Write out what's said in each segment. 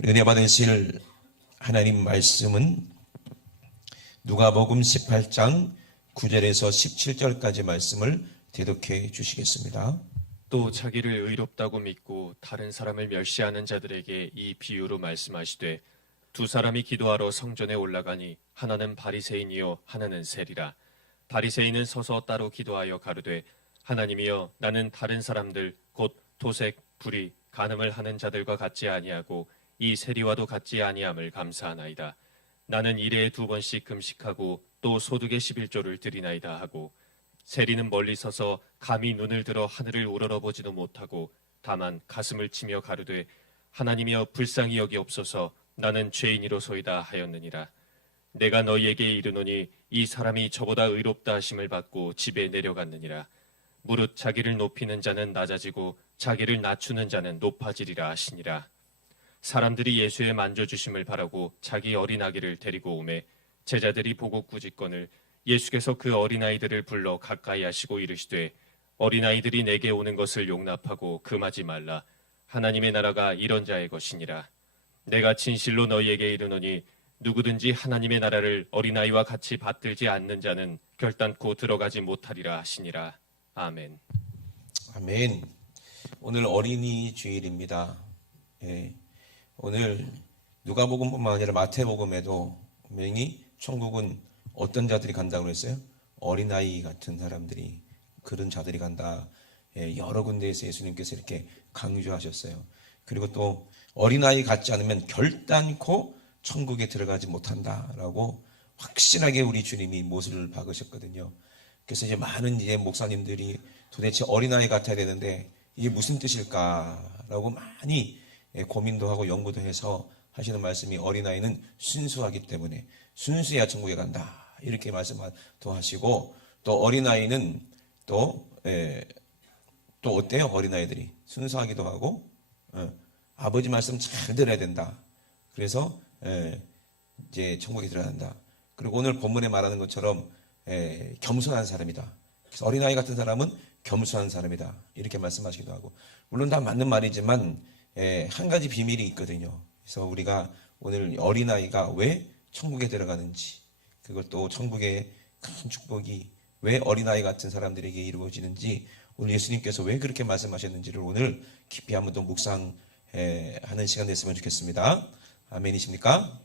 우리 은혜 받으실 하나님 말씀은 누가복음 18장 9절에서 17절까지 말씀을 대독해 주시겠습니다. 또 자기를 의롭다고 믿고 다른 사람을 멸시하는 자들에게 이 비유로 말씀하시되 두 사람이 기도하러 성전에 올라가니 하나는 바리새인이요 하나는 세리라. 바리새인은 서서 따로 기도하여 가로되 하나님이여 나는 다른 사람들 곧 도색, 불의, 간음을 하는 자들과 같지 아니하고 이 세리와도 같지 아니함을 감사하나이다. 나는 일회에 2번씩 금식하고 또 소득의 11조를 드리나이다 하고 세리는 멀리 서서 감히 눈을 들어 하늘을 우러러보지도 못하고 다만 가슴을 치며 가로되 하나님이여 불쌍히 여기옵소서 나는 죄인이로소이다 하였느니라. 내가 너희에게 이르노니 이 사람이 저보다 의롭다 하심을 받고 집에 내려갔느니라. 무릇 자기를 높이는 자는 낮아지고 자기를 낮추는 자는 높아지리라 하시니라. 사람들이 예수의 만져주심을 바라고 자기 어린아기를 데리고 오매 제자들이 보고 꾸짖거늘 예수께서 그 어린아이들을 불러 가까이 하시고 이르시되 어린아이들이 내게 오는 것을 용납하고 금하지 말라. 하나님의 나라가 이런 자의 것이니라. 내가 진실로 너희에게 이르노니 누구든지 하나님의 나라를 어린아이와 같이 받들지 않는 자는 결단코 들어가지 못하리라 하시니라. 아멘. 아멘. 오늘 어린이 주일입니다. 오늘 누가복음뿐만 아니라 마태복음에도 분명히 천국은 어떤 자들이 간다고 그랬어요? 어린아이 같은 사람들이, 그런 자들이 간다. 여러 군데에서 예수님께서 이렇게 강조하셨어요. 그리고 또 어린아이 같지 않으면 결단코 천국에 들어가지 못한다라고 확실하게 우리 주님이 못을 박으셨거든요. 그래서 이제 많은 목사님들이 도대체 어린아이 같아야 되는데 이게 무슨 뜻일까라고 많이 고민도 하고 연구도 해서 하시는 말씀이 어린아이는 순수하기 때문에 순수해야 천국에 간다 이렇게 말씀도 하시고, 또 어린아이는 또 어때요? 어린아이들이 순수하기도 하고 아버지 말씀 잘 들어야 된다. 그래서 이제 천국에 들어간다. 그리고 오늘 본문에 말하는 것처럼 겸손한 사람이다. 그래서 어린아이 같은 사람은 겸손한 사람이다 이렇게 말씀하시기도 하고, 물론 다 맞는 말이지만 한 가지 비밀이 있거든요. 그래서 우리가 오늘 어린아이가 왜 천국에 들어가는지, 그것도 천국의 큰 축복이 왜 어린아이 같은 사람들에게 이루어지는지, 오늘 예수님께서 왜 그렇게 말씀하셨는지를 오늘 깊이 한번 더 묵상하는 시간 됐으면 좋겠습니다. 아멘이십니까?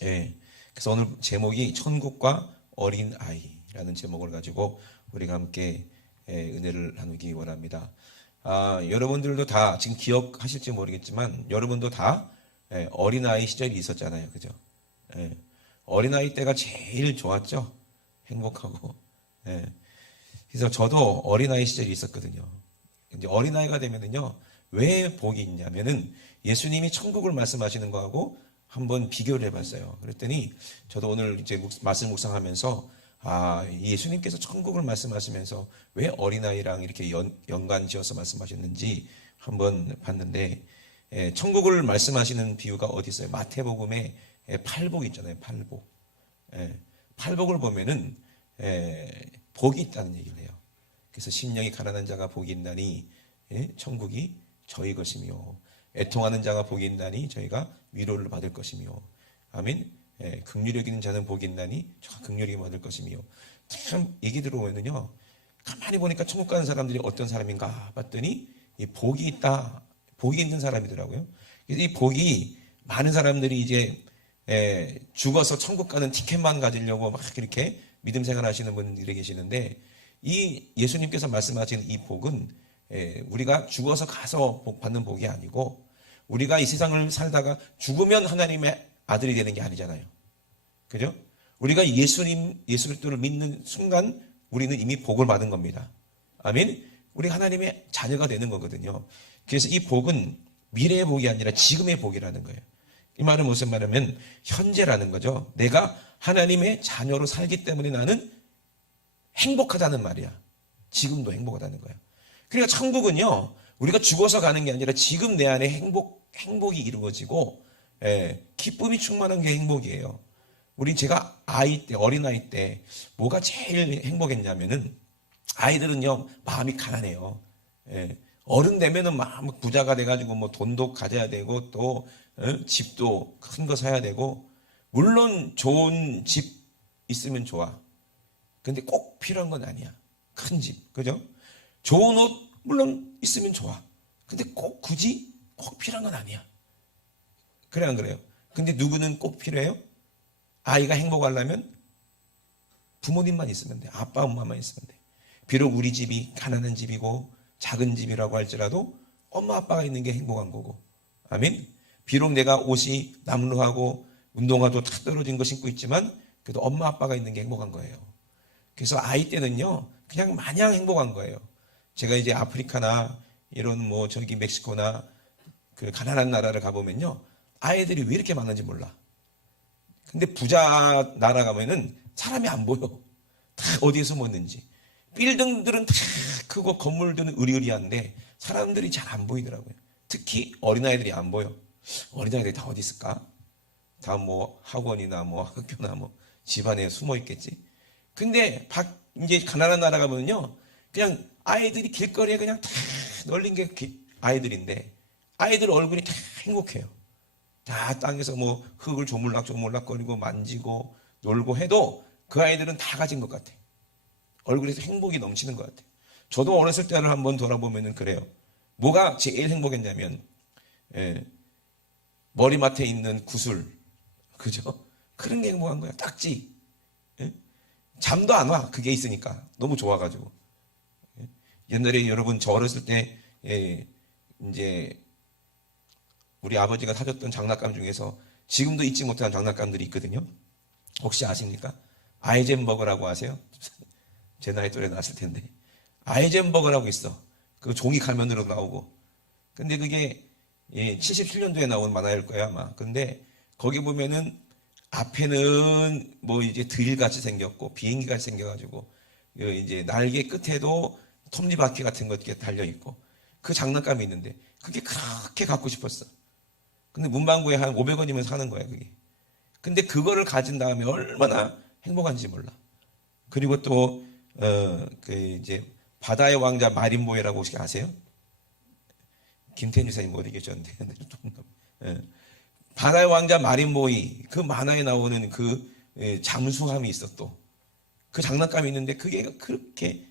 그래서 오늘 제목이 천국과 어린아이라는 제목을 가지고 우리가 함께 은혜를 나누기 원합니다. 여러분들도 다 지금 기억하실지 모르겠지만 여러분도 다 어린아이 시절이 있었잖아요. 그죠? 어린아이 때가 제일 좋았죠? 행복하고. 그래서 저도 어린아이 시절이 있었거든요. 이제 어린아이가 되면은요, 왜 복이 있냐면은 예수님이 천국을 말씀하시는 거하고 한번 비교를 해봤어요. 그랬더니 저도 오늘 이제 말씀 묵상하면서 예수님께서 천국을 말씀하시면서 왜 어린아이랑 이렇게 연관 지어서 말씀하셨는지 한번 봤는데, 천국을 말씀하시는 비유가 어디 있어요? 마태복음에 팔복 있잖아요. 팔복. 팔복을 보면은 복이 있다는 얘기를 해요. 그래서 심령이 가난한 자가 복이 있나니 천국이 저희 것이며, 애통하는 자가 복이 있나니 저희가 위로를 받을 것이며, 아멘. 긍휼히 여기는 자는 복이 있나니 저가 긍휼히 받을 것이며. 참 얘기 들어보면요, 가만히 보니까 천국 가는 사람들이 어떤 사람인가 봤더니 이 복이 있다, 복이 있는 사람이더라고요. 그래서 이 복이 많은 사람들이 이제 죽어서 천국 가는 티켓만 가지려고 막 이렇게 믿음 생활하시는 분들이 계시는데, 이 예수님께서 말씀하시는 이 복은 우리가 죽어서 가서 복 받는 복이 아니고, 우리가 이 세상을 살다가 죽으면 하나님의 아들이 되는 게 아니잖아요. 그죠? 우리가 예수 그리스도를 믿는 순간 우리는 이미 복을 받은 겁니다. 아멘. 우리 하나님의 자녀가 되는 거거든요. 그래서 이 복은 미래의 복이 아니라 지금의 복이라는 거예요. 이 말은 무슨 말이냐면 현재라는 거죠. 내가 하나님의 자녀로 살기 때문에 나는 행복하다는 말이야. 지금도 행복하다는 거야. 그러니까 천국은요, 우리가 죽어서 가는 게 아니라 지금 내 안에 행복이 이루어지고 기쁨이 충만한 게 행복이에요. 제가 어린아이 때 뭐가 제일 행복했냐면은, 아이들은요 마음이 가난해요. 어른 되면은 막 부자가 돼가지고 뭐 돈도 가져야 되고 또 집도 큰 거 사야 되고, 물론 좋은 집 있으면 좋아. 근데 꼭 필요한 건 아니야. 큰 집, 그죠? 좋은 옷 물론 있으면 좋아. 근데 꼭 굳이 꼭 필요한 건 아니야. 그래 안 그래요? 근데 누구는 꼭 필요해요? 아이가 행복하려면 부모님만 있으면 돼. 아빠 엄마만 있으면 돼. 비록 우리 집이 가난한 집이고 작은 집이라고 할지라도 엄마 아빠가 있는 게 행복한 거고. 아멘. 비록 내가 옷이 남루하고 운동화도 다 떨어진 거 신고 있지만 그래도 엄마 아빠가 있는 게 행복한 거예요. 그래서 아이 때는요 그냥 마냥 행복한 거예요. 제가 이제 아프리카나 이런 뭐 저기 멕시코나 그 가난한 나라를 가보면요 아이들이 왜 이렇게 많은지 몰라. 근데 부자 나라 가면은 사람이 안 보여. 다 어디에서 먹는지. 빌딩들은 다 크고 건물들은 으리으리한데 사람들이 잘 안 보이더라고요. 특히 어린아이들이 안 보여. 어린아이들이 다 어디 있을까? 다 뭐 학원이나 뭐 학교나 뭐 집안에 숨어 있겠지. 근데 이제 가난한 나라 가면요 그냥 아이들이 길거리에 그냥 다 널린 게 아이들인데 아이들 얼굴이 다 행복해요. 다 땅에서 뭐 흙을 조물락조물락거리고 만지고 놀고 해도 그 아이들은 다 가진 것 같아. 얼굴에서 행복이 넘치는 것 같아. 저도 어렸을 때를 한번 돌아보면 그래요. 뭐가 제일 행복했냐면 머리맡에 있는 구슬, 그죠? 그런 게 행복한 거야. 딱지. 잠도 안 와. 그게 있으니까. 너무 좋아가지고. 옛날에 여러분 저 어렸을 때 이제 우리 아버지가 사줬던 장난감 중에서 지금도 잊지 못한 장난감들이 있거든요. 혹시 아십니까? 아이젠버거라고 아세요? 제 나이 또래 나왔을 텐데. 아이젠버거라고 있어. 그 종이 가면으로 나오고. 근데 그게 77년도에 나온 만화일 거야 아마. 근데 거기 보면은 앞에는 뭐 이제 드릴같이 생겼고 비행기같이 생겨가지고 이제 날개 끝에도 톱니바퀴 같은 것 이렇게 달려 있고 그 장난감이 있는데 그게 그렇게 갖고 싶었어. 근데 문방구에 한 500원이면 사는 거야 그게. 근데 그거를 가진 다음에 얼마나 행복한지 몰라. 그리고 또 그 이제 바다의 왕자 마린보이라고 혹시 아세요? 김태현 지사님 어디 계셨는데 바다의 왕자 마린보이 그 만화에 나오는 그 잠수함이 있어. 또 그 장난감이 있는데 그게 그렇게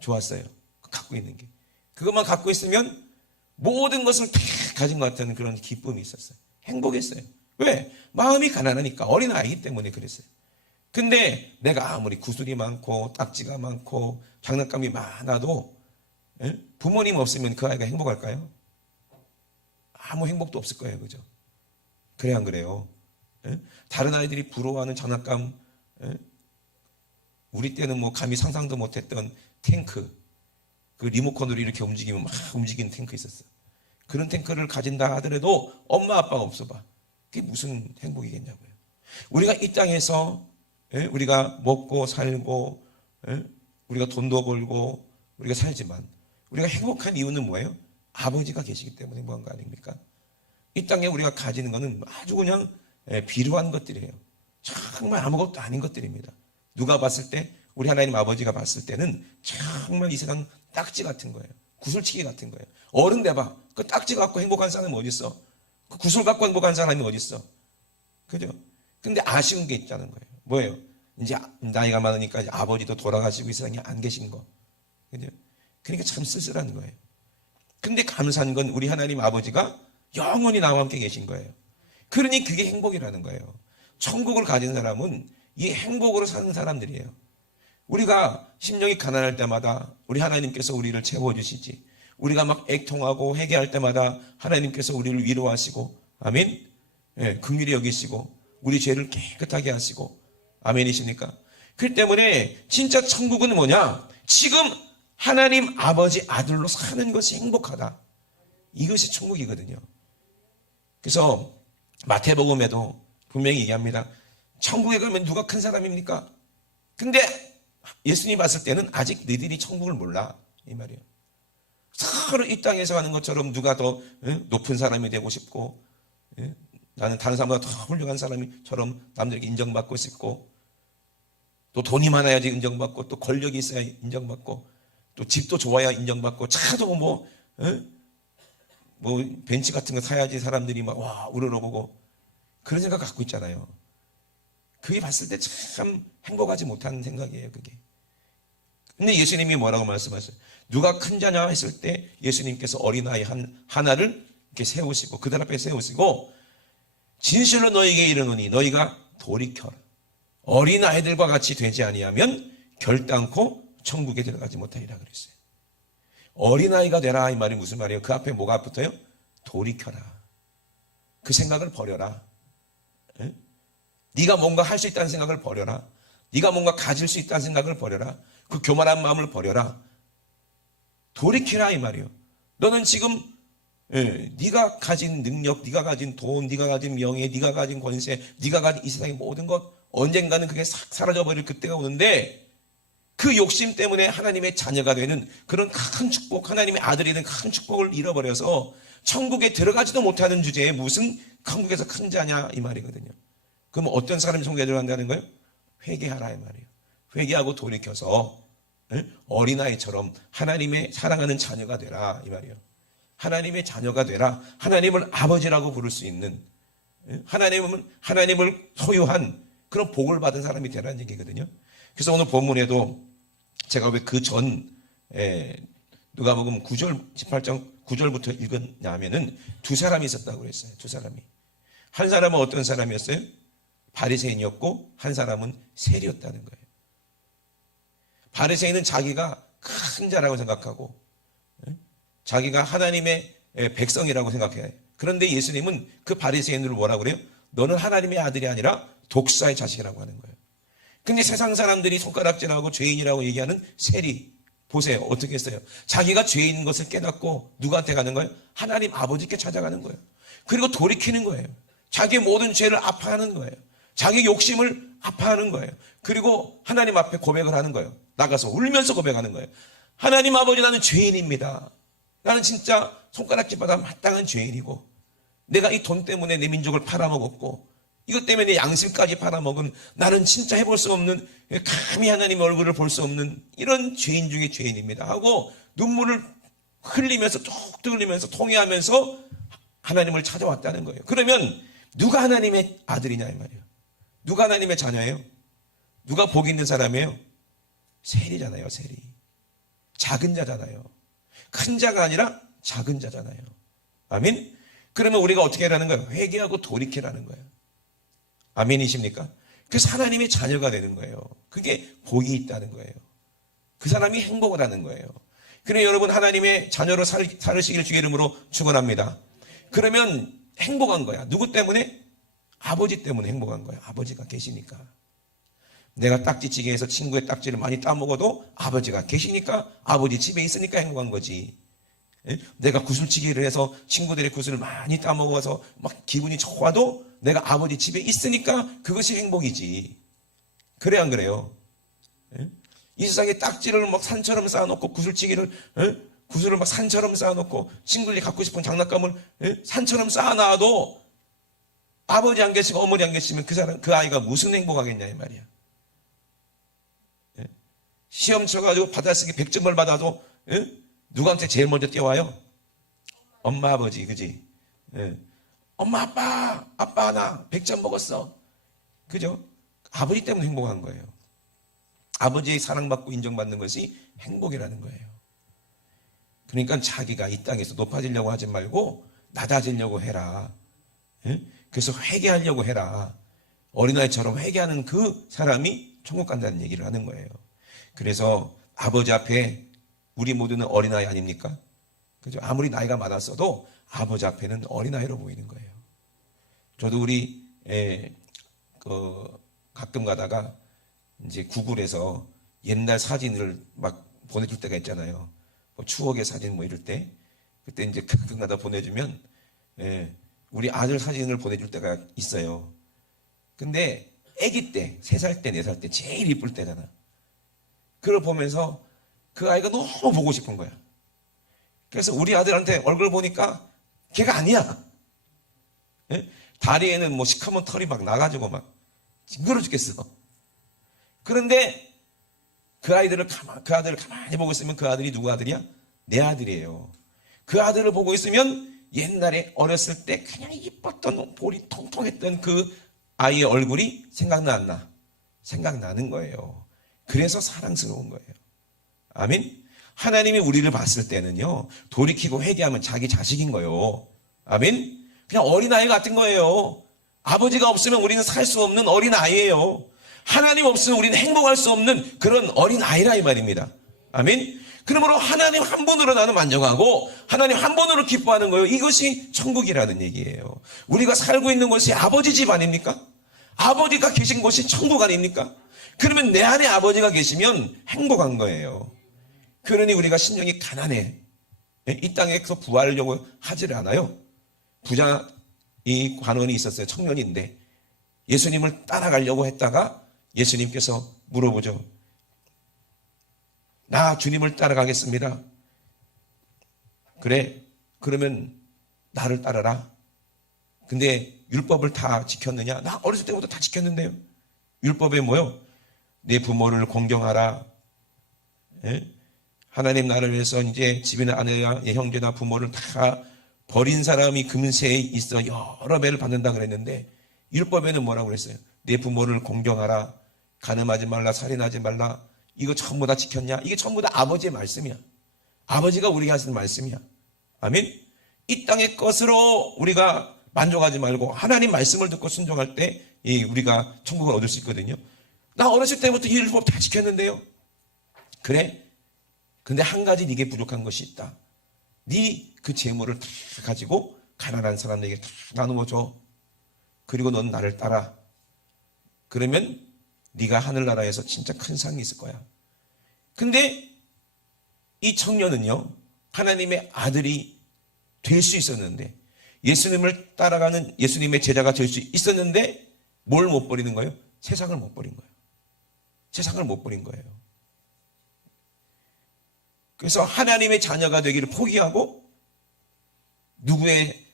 좋았어요. 갖고 있는 게. 그것만 갖고 있으면 모든 것을 다 가진 것 같은 그런 기쁨이 있었어요. 행복했어요. 왜? 마음이 가난하니까. 어린아이기 때문에 그랬어요. 근데 내가 아무리 구슬이 많고 딱지가 많고 장난감이 많아도 부모님 없으면 그 아이가 행복할까요? 아무 행복도 없을 거예요. 그죠? 그래 안 그래요? 다른 아이들이 부러워하는 장난감, 우리 때는 뭐 감히 상상도 못했던 탱크, 그 리모컨으로 이렇게 움직이면 막 움직이는 탱크 있었어. 그런 탱크를 가진다 하더라도 엄마 아빠가 없어 봐. 그게 무슨 행복이겠냐고요. 우리가 이 땅에서 우리가 먹고 살고 우리가 돈도 벌고 우리가 살지만 우리가 행복한 이유는 뭐예요? 아버지가 계시기 때문에 행복한 거 아닙니까? 이 땅에 우리가 가지는 것은 아주 그냥 비루한 것들이에요. 정말 아무것도 아닌 것들입니다. 누가 봤을 때 우리 하나님 아버지가 봤을 때는 정말 이 세상 딱지 같은 거예요. 구슬치기 같은 거예요. 어른 대봐. 그 딱지 갖고 행복한 사람이 어디 있어? 그 구슬 갖고 행복한 사람이 어디 있어? 그죠? 근데 아쉬운 게 있다는 거예요. 뭐예요? 이제 나이가 많으니까 이제 아버지도 돌아가시고 이 세상에 안 계신 거. 그죠? 그러니까 참 쓸쓸한 거예요. 근데 감사한 건 우리 하나님 아버지가 영원히 나와 함께 계신 거예요. 그러니 그게 행복이라는 거예요. 천국을 가진 사람은 이 행복으로 사는 사람들이에요. 우리가 심령이 가난할 때마다 우리 하나님께서 우리를 채워주시지. 우리가 막 애통하고 회개할 때마다 하나님께서 우리를 위로하시고 아멘. 긍휼히 여기시고 우리 죄를 깨끗하게 하시고 아멘이십니까? 그 때문에 진짜 천국은 뭐냐? 지금 하나님 아버지 아들로 사는 것이 행복하다. 이것이 천국이거든요. 그래서 마태복음에도 분명히 얘기합니다. 천국에 가면 누가 큰 사람입니까? 근데 예수님이 봤을 때는 아직 너희들이 천국을 몰라 이 말이에요. 서로 이 땅에서 하는 것처럼 누가 더 높은 사람이 되고 싶고 나는 다른 사람보다 더 훌륭한 사람처럼 남들에게 인정받고 싶고 또 돈이 많아야지 인정받고 또 권력이 있어야 인정받고 또 집도 좋아야 인정받고 차도 뭐 뭐 벤치 같은 거 사야지 사람들이 막 와 우러러보고 그런 생각 갖고 있잖아요. 그게 봤을 때 참 행복하지 못한 생각이에요, 그게. 근데 예수님이 뭐라고 말씀하셨어요? 누가 큰 자냐 했을 때 예수님께서 어린아이 하나를 이렇게 세우시고 그들 앞에 세우시고 진실로 너희에게 이르노니 너희가 돌이켜라. 어린아이들과 같이 되지 아니하면 결단코 천국에 들어가지 못하리라 그랬어요. 어린아이가 되라 이 말이 무슨 말이에요? 그 앞에 뭐가 붙어요? 돌이켜라. 그 생각을 버려라. 에? 네가 뭔가 할 수 있다는 생각을 버려라. 네가 뭔가 가질 수 있다는 생각을 버려라. 그 교만한 마음을 버려라. 돌이키라 이 말이에요. 너는 지금 네가 가진 능력, 네가 가진 돈, 네가 가진 명예, 네가 가진 권세, 네가 가진 이 세상의 모든 것 언젠가는 그게 싹 사라져버릴 그때가 오는데 그 욕심 때문에 하나님의 자녀가 되는 그런 큰 축복, 하나님의 아들이 되는 큰 축복을 잃어버려서 천국에 들어가지도 못하는 주제에 무슨 천국에서 큰 자냐 이 말이거든요. 그럼 어떤 사람이 천국에 들어간다는 거예요? 회개하라 이 말이에요. 회개하고 돌이켜서 어린아이처럼 하나님의 사랑하는 자녀가 되라 이 말이에요. 하나님의 자녀가 되라. 하나님을 아버지라고 부를 수 있는 하나님을 소유한 그런 복을 받은 사람이 되라는 얘기거든요. 그래서 오늘 본문에도 제가 왜 그 전 누가복음 9절 18장 9절부터 읽었냐면은 두 사람이 있었다고 그랬어요. 두 사람이. 한 사람은 어떤 사람이었어요? 바리새인이었고 한 사람은 세리였다는 거예요. 바리새인은 자기가 큰 자라고 생각하고 자기가 하나님의 백성이라고 생각해요. 그런데 예수님은 그 바리새인을 뭐라고 그래요? 너는 하나님의 아들이 아니라 독사의 자식이라고 하는 거예요. 근데 세상 사람들이 손가락질하고 죄인이라고 얘기하는 세리 보세요. 어떻게 했어요? 자기가 죄인 것을 깨닫고 누구한테 가는 거예요? 하나님 아버지께 찾아가는 거예요. 그리고 돌이키는 거예요. 자기의 모든 죄를 아파하는 거예요. 자기 욕심을 아파하는 거예요. 그리고 하나님 앞에 고백을 하는 거예요. 나가서 울면서 고백하는 거예요. 하나님 아버지 나는 죄인입니다. 나는 진짜 손가락질보다 마땅한 죄인이고 내가 이 돈 때문에 내 민족을 팔아먹었고 이것 때문에 내 양심까지 팔아먹은 나는 진짜 해볼 수 없는 감히 하나님의 얼굴을 볼 수 없는 이런 죄인 중에 죄인입니다 하고 눈물을 흘리면서 툭툭 흘리면서 통회하면서 하나님을 찾아왔다는 거예요. 그러면 누가 하나님의 아들이냐 이 말이에요. 누가 하나님의 자녀예요? 누가 복 있는 사람이에요? 세리잖아요. 세리. 작은 자잖아요. 큰 자가 아니라 작은 자잖아요. 아멘? 그러면 우리가 어떻게 하라는 거예요? 회개하고 돌이키라는 거예요. 아멘이십니까? 그래서 하나님의 자녀가 되는 거예요. 그게 복이 있다는 거예요. 그 사람이 행복을 하는 거예요. 그래 여러분 하나님의 자녀로 살으시길 주의 이름으로 축원합니다. 그러면 행복한 거야. 누구 때문에? 아버지 때문에 행복한 거야. 아버지가 계시니까. 내가 딱지찌개 해서 친구의 딱지를 많이 따먹어도 아버지가 계시니까 아버지 집에 있으니까 행복한 거지. 내가 구슬치기를 해서 친구들의 구슬을 많이 따먹어서 막 기분이 좋아도 내가 아버지 집에 있으니까 그것이 행복이지. 그래 안 그래요? 이 세상에 딱지를 막 산처럼 쌓아놓고 구슬치기를 구슬을 막 산처럼 쌓아놓고 친구들이 갖고 싶은 장난감을 산처럼 쌓아놔도 아버지 안 계시고 어머니 안 계시면 그 아이가 무슨 행복하겠냐 이 말이야. 시험 쳐가지고 받아쓰기 100점을 받아도 누구한테 제일 먼저 뛰어와요? 엄마 아버지 그지? 엄마 아빠 나 100점 먹었어. 그죠? 아버지 때문에 행복한 거예요. 아버지의 사랑받고 인정받는 것이 행복이라는 거예요. 그러니까 자기가 이 땅에서 높아지려고 하지 말고 낮아지려고 해라. 그래서 회개하려고 해라. 어린아이처럼 회개하는 그 사람이 천국 간다는 얘기를 하는 거예요. 그래서 아버지 앞에 우리 모두는 어린아이 아닙니까? 그죠? 아무리 나이가 많았어도 아버지 앞에는 어린아이로 보이는 거예요. 저도 우리 가끔 가다가 이제 구글에서 옛날 사진을 막 보내줄 때가 있잖아요. 뭐 추억의 사진 뭐 이럴 때 그때 이제 가끔 가다 보내주면 우리 아들 사진을 보내줄 때가 있어요. 근데 아기 때 3살 때 4살 때 제일 이쁠 때잖아. 그걸 보면서 그 아이가 너무 보고 싶은 거야. 그래서 우리 아들한테 얼굴 보니까 걔가 아니야. 다리에는 뭐 시커먼 털이 막 나가지고 막 징그러 죽겠어. 그런데 그 아들을 가만히 보고 있으면 그 아들이 누구 아들이야? 내 아들이에요. 그 아들을 보고 있으면 옛날에 어렸을 때 그냥 이뻤던 볼이 통통했던 그 아이의 얼굴이 생각나? 생각나는 거예요. 그래서 사랑스러운 거예요. 아멘. 하나님이 우리를 봤을 때는요, 돌이키고 회개하면 자기 자식인 거예요. 아멘. 그냥 어린아이 같은 거예요. 아버지가 없으면 우리는 살 수 없는 어린아이예요. 하나님 없으면 우리는 행복할 수 없는 그런 어린아이라 이 말입니다. 아멘. 그러므로 하나님 한 분으로 나는 만족하고 하나님 한 분으로 기뻐하는 거예요. 이것이 천국이라는 얘기예요. 우리가 살고 있는 곳이 아버지 집 아닙니까? 아버지가 계신 곳이 천국 아닙니까? 그러면 내 안에 아버지가 계시면 행복한 거예요. 그러니 우리가 심령이 가난해. 이 땅에서 부하려고 하지를 않아요. 부자 이 관원이 있었어요. 청년인데 예수님을 따라가려고 했다가 예수님께서 물어보죠. 나 주님을 따라가겠습니다. 그래, 그러면 나를 따라라. 근데 율법을 다 지켰느냐? 나 어렸을 때부터 다 지켰는데요. 율법에 뭐요? 내 부모를 공경하라. 예? 하나님 나를 위해서 이제 집이나 아내나 형제나 부모를 다 버린 사람이 금세에 있어 여러 배를 받는다 그랬는데 율법에는 뭐라고 그랬어요? 내 부모를 공경하라. 간음하지 말라. 살인하지 말라. 이거 전부 다 지켰냐? 이게 전부 다 아버지의 말씀이야. 아버지가 우리에게 하시는 말씀이야. 아멘. 이 땅의 것으로 우리가 만족하지 말고 하나님 말씀을 듣고 순종할 때 우리가 천국을 얻을 수 있거든요. 나 어렸을 때부터 이 율법 다 지켰는데요. 그래? 근데 한 가지 네게 부족한 것이 있다. 네 그 재물을 다 가지고 가난한 사람에게 다 나누어 줘. 그리고 넌 나를 따라. 그러면 네가 하늘나라에서 진짜 큰 상이 있을 거야. 근데 이 청년은요, 하나님의 아들이 될 수 있었는데, 예수님을 따라가는 예수님의 제자가 될 수 있었는데, 뭘 못 버리는 거예요? 세상을 못 버린 거예요. 세상을 못 버린 거예요. 그래서 하나님의 자녀가 되기를 포기하고, 누구의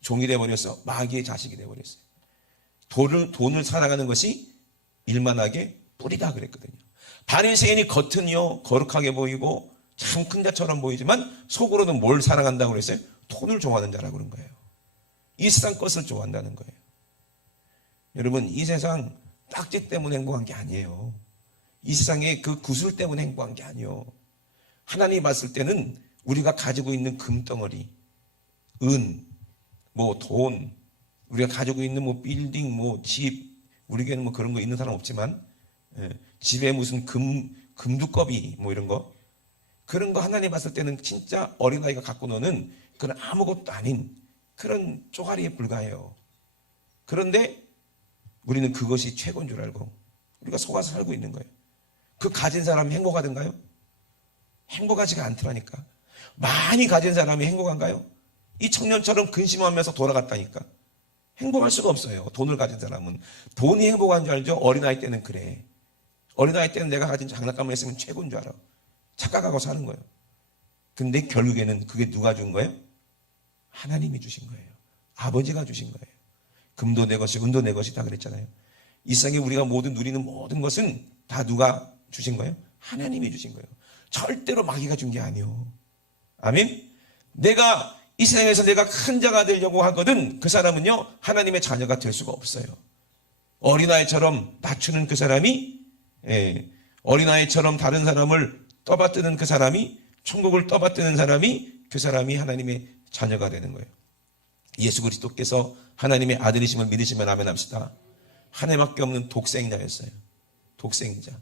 종이 되어버렸어? 마귀의 자식이 되어버렸어요. 돈을 사랑하는 것이 일만하게 뿌리다 그랬거든요. 바리새인이 겉은요 거룩하게 보이고 참 큰 자처럼 보이지만 속으로는 뭘 사랑한다고 그랬어요? 돈을 좋아하는 자라고 그런 거예요. 이 세상 것을 좋아한다는 거예요. 여러분, 이 세상 딱지 때문에 행복한 게 아니에요. 이 세상의 그 구슬 때문에 행복한 게 아니에요. 하나님이 봤을 때는 우리가 가지고 있는 금덩어리, 은, 돈, 우리가 가지고 있는 빌딩, 집, 우리에게는 그런 거 있는 사람 없지만, 집에 무슨 금두꺼비, 이런 거. 그런 거 하나님 봤을 때는 진짜 어린아이가 갖고 노는 그런 아무것도 아닌 그런 쪼가리에 불과해요. 그런데 우리는 그것이 최고인 줄 알고 우리가 속아서 살고 있는 거예요. 그 가진 사람이 행복하던가요? 행복하지가 않더라니까. 많이 가진 사람이 행복한가요? 이 청년처럼 근심하면서 돌아갔다니까. 행복할 수가 없어요. 돈을 가진 사람은. 돈이 행복한 줄 알죠? 어린아이 때는 그래. 어린아이 때는 내가 가진 장난감을 했으면 최고인 줄 알아. 착각하고 사는 거예요. 근데 결국에는 그게 누가 준 거예요? 하나님이 주신 거예요. 아버지가 주신 거예요. 금도 내 것이 은도 내 것이다 그랬잖아요. 이 세상에 우리가 모든 누리는 모든 것은 다 누가 주신 거예요? 하나님이 주신 거예요. 절대로 마귀가 준 게 아니에요. 아멘? 이 세상에서 내가 큰 자가 되려고 하거든 그 사람은요 하나님의 자녀가 될 수가 없어요. 어린아이처럼 낮추는 그 사람이 어린아이처럼 다른 사람을 떠받드는 그 사람이 천국을 떠받드는 사람이 그 사람이 하나님의 자녀가 되는 거예요. 예수 그리스도께서 하나님의 아들이심을 믿으시면 아멘 합시다. 하나님밖에 없는 독생자였어요. 독생자.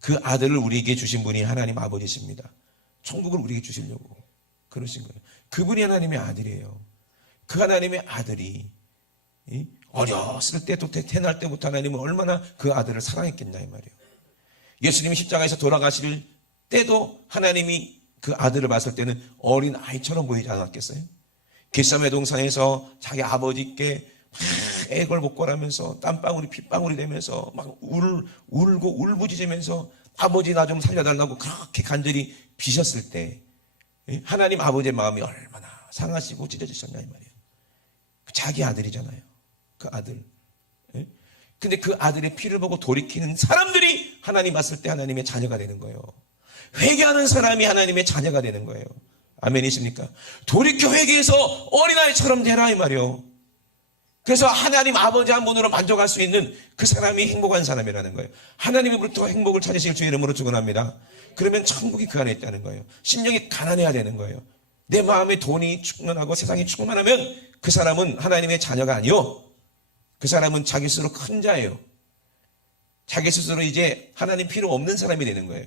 그 아들을 우리에게 주신 분이 하나님 아버지십니다. 천국을 우리에게 주시려고 그러신 거예요. 그분이 하나님의 아들이에요. 그 하나님의 아들이 어렸을 때 또 태어날 때부터 하나님은 얼마나 그 아들을 사랑했겠냐 이 말이에요. 예수님이 십자가에서 돌아가실 때도 하나님이 그 아들을 봤을 때는 어린 아이처럼 보이지 않았겠어요? 겟세마네 동산에서 자기 아버지께 막 애걸복걸하면서 땀방울이 핏방울이 되면서 막 울고 울부짖으면서 아버지 나 좀 살려달라고 그렇게 간절히 비셨을 때 하나님 아버지의 마음이 얼마나 상하시고 찢어지셨냐 이 말이에요. 자기 아들이잖아요. 그 아들. 근데 그 아들의 피를 보고 돌이키는 사람들이 하나님 봤을 때 하나님의 자녀가 되는 거예요. 회개하는 사람이 하나님의 자녀가 되는 거예요. 아멘이십니까? 돌이켜 회개해서 어린아이처럼 되라 이 말이요. 그래서 하나님 아버지 한 분으로 만족할 수 있는 그 사람이 행복한 사람이라는 거예요. 하나님으로부터 행복을 찾으실 주의 이름으로 축원합니다. 그러면 천국이 그 안에 있다는 거예요. 심령이 가난해야 되는 거예요. 내 마음에 돈이 충만하고 세상이 충만하면 그 사람은 하나님의 자녀가 아니요. 그 사람은 자기 스스로 큰 자예요. 자기 스스로 이제 하나님 필요 없는 사람이 되는 거예요.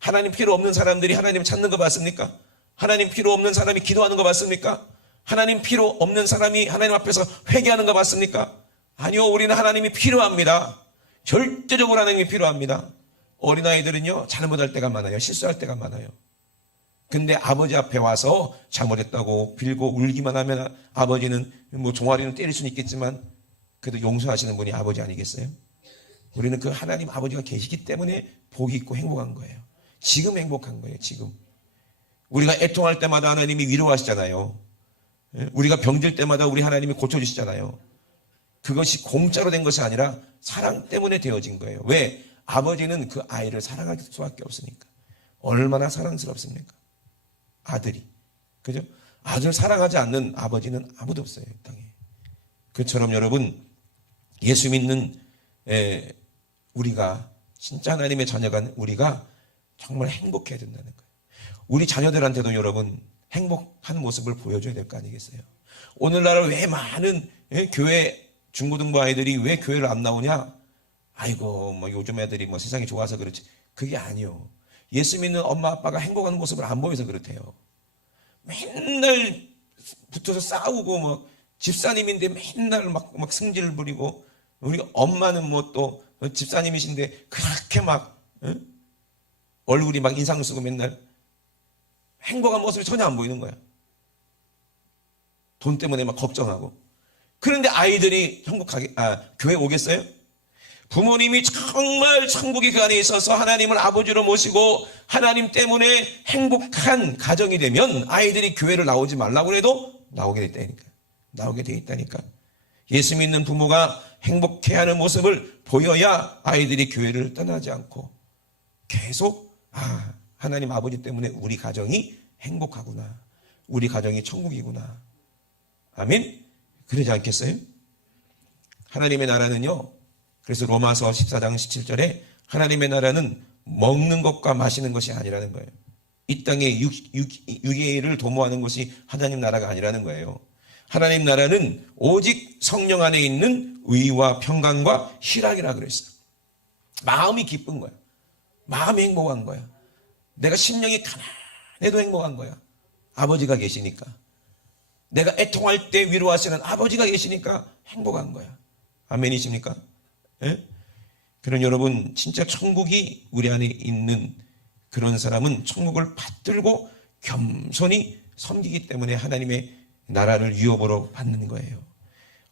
하나님 필요 없는 사람들이 하나님을 찾는 거 봤습니까? 하나님 필요 없는 사람이 기도하는 거 봤습니까? 하나님 필요 없는 사람이 하나님 앞에서 회개하는 거 봤습니까? 아니요, 우리는 하나님이 필요합니다. 절대적으로 하나님이 필요합니다. 어린아이들은요, 잘못할 때가 많아요. 실수할 때가 많아요. 근데 아버지 앞에 와서 잘못했다고 빌고 울기만 하면 아버지는 뭐 종아리는 때릴 수는 있겠지만 그래도 용서하시는 분이 아버지 아니겠어요? 우리는 그 하나님 아버지가 계시기 때문에 복이 있고 행복한 거예요. 지금 행복한 거예요, 지금. 우리가 애통할 때마다 하나님이 위로하시잖아요. 우리가 병들 때마다 우리 하나님이 고쳐주시잖아요. 그것이 공짜로 된 것이 아니라 사랑 때문에 되어진 거예요. 왜? 아버지는 그 아이를 사랑할 수밖에 없으니까. 얼마나 사랑스럽습니까? 아들이. 그죠? 아들 사랑하지 않는 아버지는 아무도 없어요, 이 땅에. 그처럼 여러분, 예수 믿는 우리가, 진짜 하나님의 자녀가 우리가 정말 행복해야 된다는 거예요. 우리 자녀들한테도 여러분 행복한 모습을 보여줘야 될 거 아니겠어요? 오늘날 왜 많은 교회 중고등부 아이들이 왜 교회를 안 나오냐? 아이고 뭐 요즘 애들이 뭐 세상이 좋아서 그렇지. 그게 아니요. 예수 믿는 엄마 아빠가 행복한 모습을 안 보여서 그렇대요. 맨날 붙어서 싸우고 뭐 집사님인데 맨날 막 승질 부리고 우리 엄마는 뭐 또 집사님이신데 그렇게 막 얼굴이 막 인상 쓰고 맨날 행복한 모습이 전혀 안 보이는 거야. 돈 때문에 막 걱정하고. 그런데 아이들이 교회 오겠어요? 부모님이 정말 천국이 그 안에 있어서 하나님을 아버지로 모시고 하나님 때문에 행복한 가정이 되면 아이들이 교회를 나오지 말라고 해도 나오게 됐다니까. 나오게 돼 있다니까. 예수 믿는 부모가 행복해하는 모습을 보여야 아이들이 교회를 떠나지 않고 계속 하나님 아버지 때문에 우리 가정이 행복하구나. 우리 가정이 천국이구나. 아멘? 그러지 않겠어요? 하나님의 나라는요. 그래서 로마서 14장 17절에 하나님의 나라는 먹는 것과 마시는 것이 아니라는 거예요. 이 땅에 육의 일을 도모하는 것이 하나님 나라가 아니라는 거예요. 하나님 나라는 오직 성령 안에 있는 의와 평강과 희락이라 그랬어요. 마음이 기쁜 거야. 마음이 행복한 거야. 내가 심령이 가난해도 행복한 거야. 아버지가 계시니까. 내가 애통할 때 위로하시는 아버지가 계시니까 행복한 거야. 아멘이십니까? 예? 그럼 여러분 진짜 천국이 우리 안에 있는 그런 사람은 천국을 받들고 겸손히 섬기기 때문에 하나님의 나라를 유업으로 받는 거예요.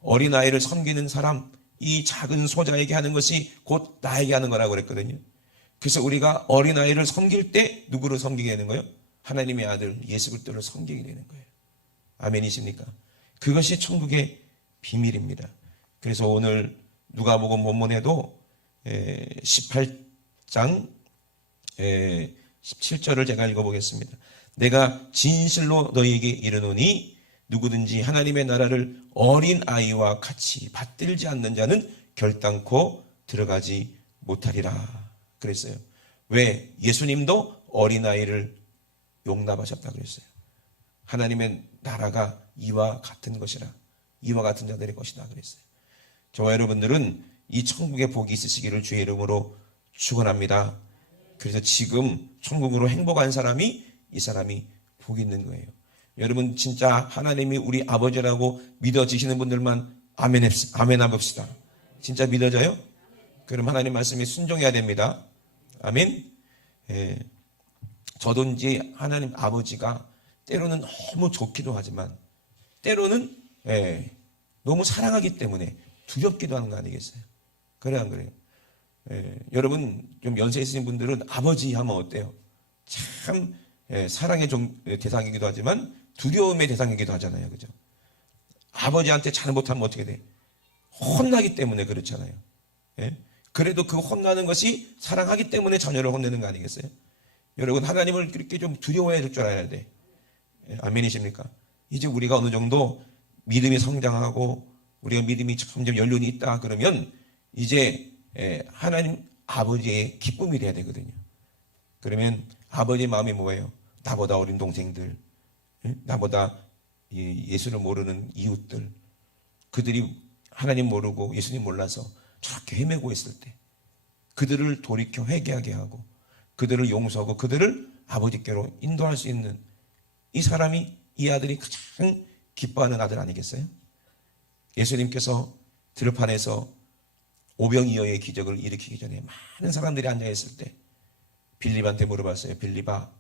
어린아이를 섬기는 사람, 이 작은 소자에게 하는 것이 곧 나에게 하는 거라고 그랬거든요. 그래서 우리가 어린아이를 섬길 때 누구를 섬기게 되는 거예요? 하나님의 아들 예수 그리스도를 섬기게 되는 거예요. 아멘이십니까? 그것이 천국의 비밀입니다. 그래서 오늘 누가복음 본문에도 18장 17절을 제가 읽어보겠습니다. 내가 진실로 너희에게 이르노니 누구든지 하나님의 나라를 어린아이와 같이 받들지 않는 자는 결단코 들어가지 못하리라 그랬어요. 왜? 예수님도 어린아이를 용납하셨다 그랬어요. 하나님의 나라가 이와 같은 것이라, 이와 같은 자들의 것이다 그랬어요. 저와 여러분들은 이 천국의 복이 있으시기를 주의 이름으로 축원합니다. 그래서 지금 천국으로 행복한 사람이 이 사람이 복이 있는 거예요. 여러분 진짜 하나님이 우리 아버지라고 믿어지시는 분들만 아멘 해봅시다. 진짜 믿어져요? 그럼 하나님 말씀에 순종해야 됩니다. 아멘. 저도 이제 하나님 아버지가 때로는 너무 좋기도 하지만 때로는 너무 사랑하기 때문에 두렵기도 하는 거 아니겠어요? 그래 안 그래요? 여러분 좀 연세 있으신 분들은 아버지 하면 어때요? 참 사랑의 대상이기도 하지만 두려움의 대상이기도 하잖아요. 그죠? 아버지한테 잘못하면 어떻게 돼? 혼나기 때문에 그렇잖아요. 그래도 그 혼나는 것이 사랑하기 때문에 자녀를 혼내는 거 아니겠어요? 여러분 하나님을 그렇게 좀 두려워해야 될 줄 알아야 돼. 아멘이십니까? 이제 우리가 어느 정도 믿음이 성장하고 우리가 믿음이 점점 연륜이 있다 그러면 이제 하나님 아버지의 기쁨이 돼야 되거든요. 그러면 아버지의 마음이 뭐예요? 나보다 어린 동생들, 나보다 예수를 모르는 이웃들, 그들이 하나님 모르고 예수님 몰라서 저렇게 헤매고 있을 때 그들을 돌이켜 회개하게 하고 그들을 용서하고 그들을 아버지께로 인도할 수 있는 이 사람이, 이 아들이 가장 기뻐하는 아들 아니겠어요? 예수님께서 들판에서 오병이어의 기적을 일으키기 전에 많은 사람들이 앉아있을 때 빌립한테 물어봤어요. 빌립아,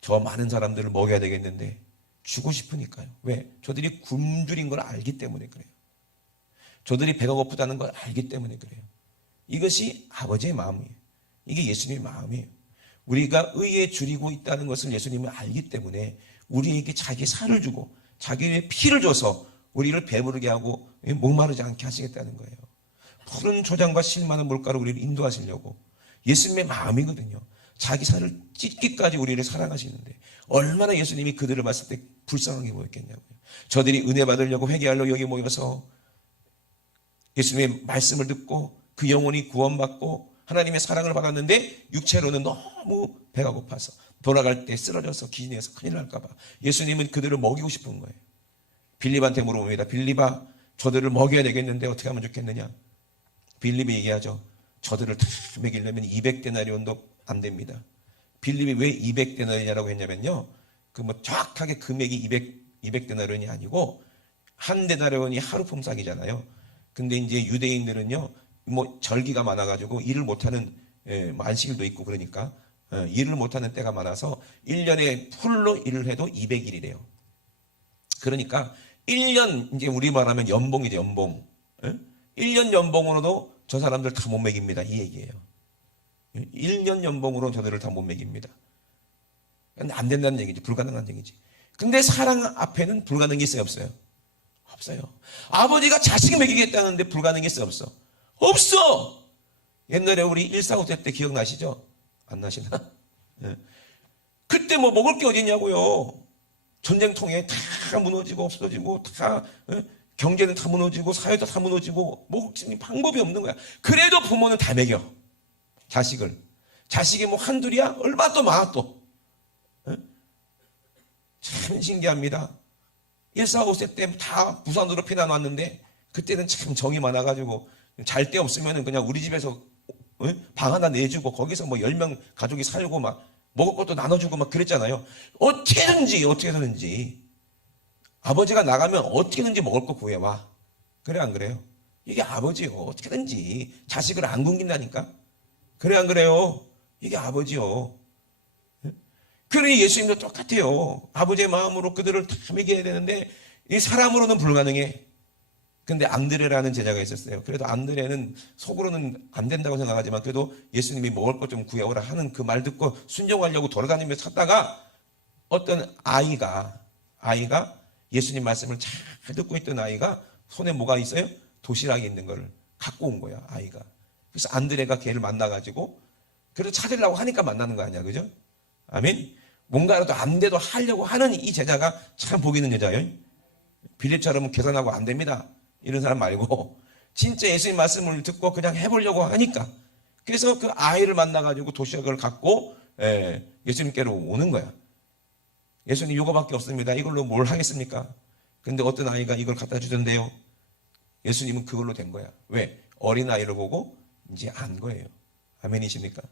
저 많은 사람들을 먹여야 되겠는데 주고 싶으니까요. 왜? 저들이 굶주린 걸 알기 때문에 그래요. 저들이 배가 고프다는 걸 알기 때문에 그래요. 이것이 아버지의 마음이에요. 이게 예수님의 마음이에요. 우리가 의에 줄이고 있다는 것을 예수님은 알기 때문에 우리에게 자기 살을 주고 자기의 피를 줘서 우리를 배부르게 하고 목마르지 않게 하시겠다는 거예요. 푸른 초장과 실 많은 물가로 우리를 인도하시려고 예수님의 마음이거든요. 자기 살을 찢기까지 우리를 사랑하시는데 얼마나 예수님이 그들을 봤을 때 불쌍하게 보였겠냐고요. 저들이 은혜 받으려고 회개하려고 여기 모여서 예수님의 말씀을 듣고 그 영혼이 구원받고 하나님의 사랑을 받았는데 육체로는 너무 배가 고파서 돌아갈 때 쓰러져서 기진해서 큰일 날까 봐 예수님은 그들을 먹이고 싶은 거예요. 빌립한테 물어봅니다. 빌립아, 저들을 먹여야 되겠는데 어떻게 하면 좋겠느냐? 빌립이 얘기하죠. 저들을 다 먹이려면 200데나리온도 안 됩니다. 빌립이 왜 200데나리온이라고 했냐면요. 그 뭐 정확하게 금액이 200데나리온이 아니고 한 데나리온이 하루 품삯이잖아요. 근데 이제 유대인들은요, 뭐 절기가 많아가지고 일을 못하는 안식일도 있고 그러니까 일을 못하는 때가 많아서 1년에 풀로 일을 해도 200일이래요. 그러니까 1년 이제 우리 말하면 연봉이죠, 연봉. 1년 연봉으로도 저 사람들 다 못 먹입니다. 이 얘기예요. 1년 연봉으로 저들을 다 못 먹입니다. 안 된다는 얘기지, 불가능한 얘기지. 근데 사랑 앞에는 불가능이 있어요, 없어요? 없어요. 아버지가 자식 먹이겠다는데 불가능이 있어요, 없어? 없어! 옛날에 우리 145세 때 기억나시죠? 안 나시나? 그때 뭐 먹을 게 어딨냐고요. 전쟁통에 다 무너지고 없어지고 다 경제는 다 무너지고 사회도 다 무너지고 먹을 방법이 없는 거야. 그래도 부모는 다 먹여. 자식을. 자식이 뭐 한둘이야? 얼마 또 많아 또. 참 신기합니다. 145세 때 다 부산으로 피난 왔는데 그때는 참 정이 많아가지고 잘 데 없으면 그냥 우리 집에서 방 하나 내주고 거기서 뭐 10명 가족이 살고 막 먹을 것도 나눠주고 막 그랬잖아요. 어떻게든지 아버지가 나가면 어떻게든지 먹을 거 구해와. 그래 안 그래요? 이게 아버지요. 어떻게든지 자식을 안 굶긴다니까. 그래 안 그래요? 이게 아버지요. 그러니 예수님도 똑같아요. 아버지의 마음으로 그들을 다 먹여야 되는데 이 사람으로는 불가능해. 근데 안드레라는 제자가 있었어요. 그래도 안드레는 속으로는 안 된다고 생각하지만 그래도 예수님이 먹을 것 좀 구해오라 하는 그 말 듣고 순종하려고 돌아다니며 찾다가 어떤 아이가 예수님 말씀을 잘 듣고 있던 아이가 손에 뭐가 있어요? 도시락이 있는 걸 갖고 온 거야, 아이가. 그래서 안드레가 걔를 만나가지고 그래도 찾으려고 하니까 만나는 거 아니야, 그죠? 아멘? 뭔가라도 안 돼도 하려고 하는 이 제자가 참 복 있는 여자예요. 빌립처럼 계산하고 안 됩니다. 이런 사람 말고 진짜 예수님 말씀을 듣고 그냥 해보려고 하니까 그래서 그 아이를 만나가지고 도시락을 갖고 예수님께로 오는 거야. 예수님 이거밖에 없습니다. 이걸로 뭘 하겠습니까? 근데 어떤 아이가 이걸 갖다 주던데요. 예수님은 그걸로 된 거야. 왜? 어린아이를 보고 이제 안 거예요. 아멘이십니까?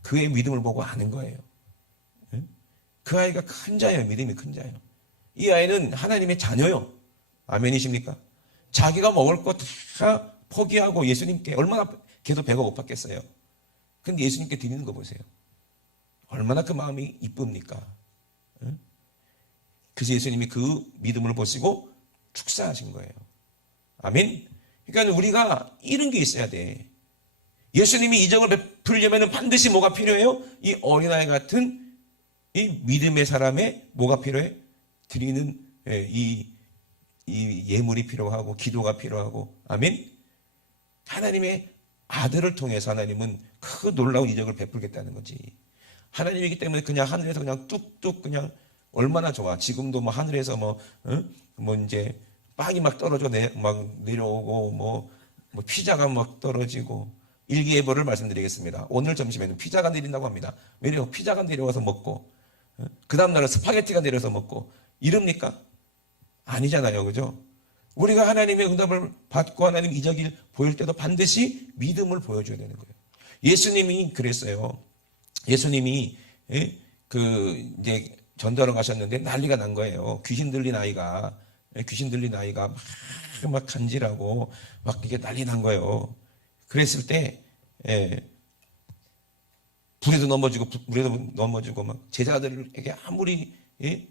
그의 믿음을 보고 아는 거예요. 그 아이가 큰 자예요. 믿음이 큰 자예요. 이 아이는 하나님의 자녀요. 아멘이십니까? 자기가 먹을 거 다 포기하고 예수님께 얼마나 걔도 배가 고팠겠어요. 근데 예수님께 드리는 거 보세요. 얼마나 그 마음이 이쁩니까? 그래서 예수님이 그 믿음을 보시고 축사하신 거예요. 아멘? 그러니까 우리가 이런 게 있어야 돼. 예수님이 이적을 베풀려면 반드시 뭐가 필요해요? 이 어린아이 같은 이 믿음의 사람의 뭐가 필요해? 드리는 이 예물이 필요하고 기도가 필요하고 아멘? 하나님의 아들을 통해서 하나님은 그 놀라운 이적을 베풀겠다는 거지. 하나님이기 때문에 그냥 하늘에서 그냥 뚝뚝 그냥 얼마나 좋아. 지금도 뭐 하늘에서 뭐 이제 빵이 막 떨어져 막 내려오고 뭐 피자가 막 떨어지고. 일기예보를 말씀드리겠습니다. 오늘 점심에는 피자가 내린다고 합니다. 왜냐면 피자가 내려와서 먹고 그 다음날은 스파게티가 내려서 먹고 이럽니까? 아니잖아요. 그죠? 우리가 하나님의 응답을 받고 하나님 이적을 보일 때도 반드시 믿음을 보여줘야 되는 거예요. 예수님이 그랬어요. 예수님이 이제 전도하러 가셨는데 난리가 난 거예요. 귀신 들린 아이가 막 간질하고 막 이게 난리 난 거예요. 그랬을 때 불에도 넘어지고 막 제자들에게 아무리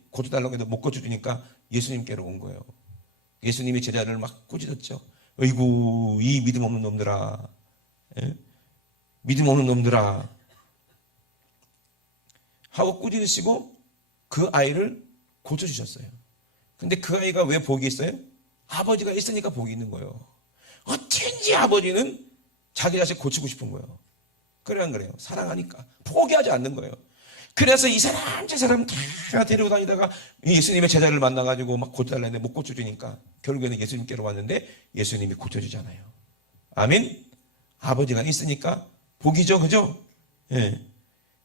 고쳐달라고 해도 못 고쳐주니까 예수님께로 온 거예요. 예수님이 제자를 막 꾸짖었죠. 어이구 이 믿음 없는 놈들아, 믿음 없는 놈들아 하고 꾸짖으시고 그 아이를 고쳐주셨어요. 근데 그 아이가 왜 복이 있어요? 아버지가 있으니까 복이 있는 거예요. 어쩐지 아버지는 자기 자식 고치고 싶은 거예요. 그래 안 그래요? 사랑하니까 포기하지 않는 거예요. 그래서 이 사람 저 사람 다 데리고 다니다가 예수님의 제자를 만나가지고 막 고쳐달라 했는데 못 고쳐주니까 결국에는 예수님께로 왔는데 예수님이 고쳐주잖아요. 아멘? 아버지가 있으니까 복이죠. 그죠?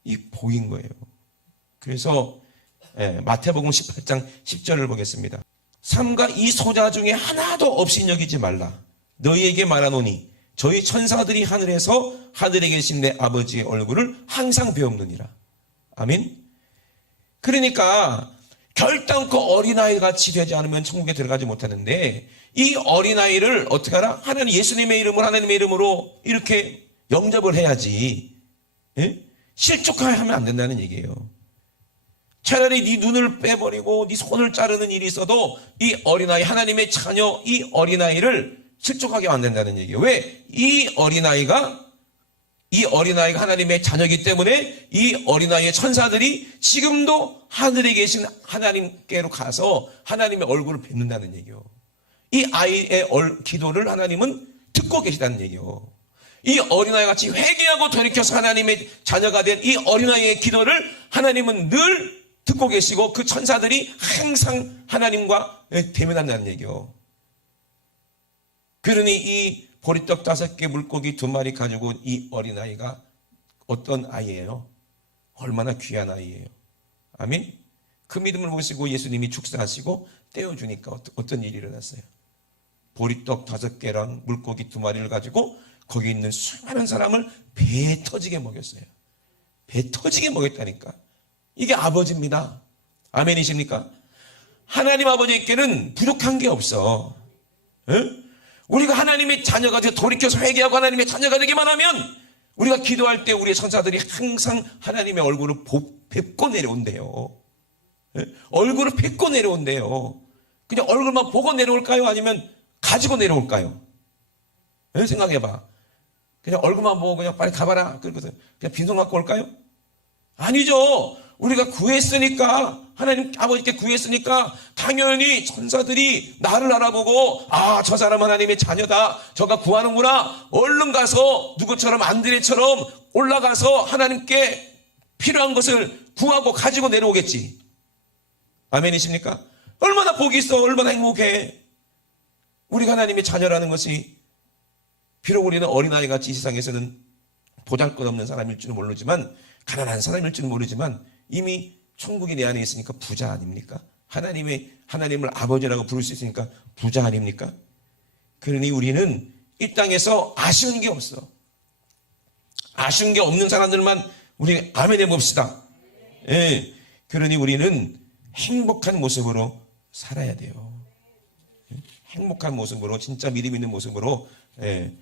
이 복인 거예요. 그래서 마태복음 18장 10절을 보겠습니다. 삼가 이 소자 중에 하나도 없이 여기지 말라. 너희에게 말하노니 저희 천사들이 하늘에서 하늘에 계신 내 아버지의 얼굴을 항상 배우느니라. 아멘. 그러니까 결단코 어린아이같이 되지 않으면 천국에 들어가지 못하는데 이 어린아이를 어떻게 하라? 하나님 예수님의 이름으로 하나님의 이름으로 이렇게 영접을 해야지. 실족하면 안 된다는 얘기예요. 차라리 네 눈을 빼버리고 네 손을 자르는 일이 있어도 이 어린아이 하나님의 자녀 이 어린아이를 실족하게 안 된다는 얘기예요. 왜? 이 어린아이가 하나님의 자녀이기 때문에 이 어린아이의 천사들이 지금도 하늘에 계신 하나님께로 가서 하나님의 얼굴을 뵙는다는 얘기예요. 이 아이의 기도를 하나님은 듣고 계시다는 얘기예요. 이 어린아이 같이 회개하고 돌이켜서 하나님의 자녀가 된 이 어린아이의 기도를 하나님은 늘 듣고 계시고 그 천사들이 항상 하나님과 대면한다는 얘기예요. 그러니 이 보리떡 5개 물고기 2마리 가지고 이 어린아이가 어떤 아이예요? 얼마나 귀한 아이예요. 아멘. 그 믿음을 보시고 예수님이 축사하시고 떼어주니까 어떤 일이 일어났어요? 보리떡 5개랑 물고기 2마리를 가지고 거기 있는 수많은 사람을 배 터지게 먹였어요. 배 터지게 먹였다니까. 이게 아버지입니다. 아멘이십니까? 하나님 아버지께는 부족한 게 없어. 우리가 하나님의 자녀가 되어 돌이켜서 회개하고 하나님의 자녀가 되기만 하면 우리가 기도할 때 우리의 천사들이 항상 하나님의 얼굴을 뵙고 내려온대요. 얼굴을 뵙고 내려온대요. 그냥 얼굴만 보고 내려올까요? 아니면 가지고 내려올까요? 생각해봐. 그냥 얼굴만 보고 그냥 빨리 가봐라. 그러고서 그냥 빈손 갖고 올까요? 아니죠. 우리가 구했으니까 하나님 아버지께 구했으니까 당연히 천사들이 나를 알아보고 저 사람 하나님의 자녀다. 저가 구하는구나. 얼른 가서 누구처럼 안드레처럼 올라가서 하나님께 필요한 것을 구하고 가지고 내려오겠지. 아멘이십니까? 얼마나 복이 있어. 얼마나 행복해. 우리가 하나님의 자녀라는 것이 비록 우리는 어린아이같이 이 세상에서는 보잘것없는 사람일 줄은 모르지만 가난한 사람일 줄은 모르지만 이미 천국이 내 안에 있으니까 부자 아닙니까? 하나님을 아버지라고 부를 수 있으니까 부자 아닙니까? 그러니 우리는 이 땅에서 아쉬운 게 없어. 아쉬운 게 없는 사람들만 우리 아멘해 봅시다. 그러니 우리는 행복한 모습으로 살아야 돼요. 행복한 모습으로 진짜 믿음 있는 모습으로